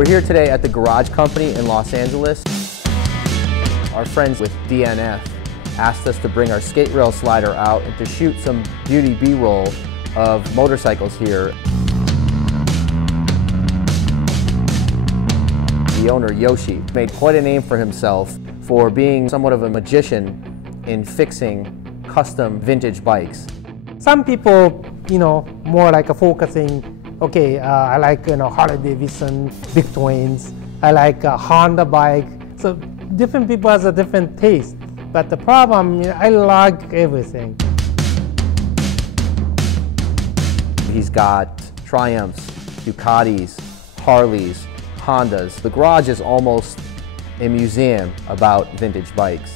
We're here today at the Garage Company in Los Angeles. Our friends with DNF asked us to bring our skate rail slider out and to shoot some beauty B-roll of motorcycles here. The owner, Yoshi, made quite a name for himself for being somewhat of a magician in fixing custom vintage bikes. Some people, more like focusing, okay, I like, Harley Davidson, big twins. I like a Honda bike. So different people has a different taste. But the problem, I like everything. He's got Triumphs, Ducatis, Harleys, Hondas. The garage is almost a museum about vintage bikes.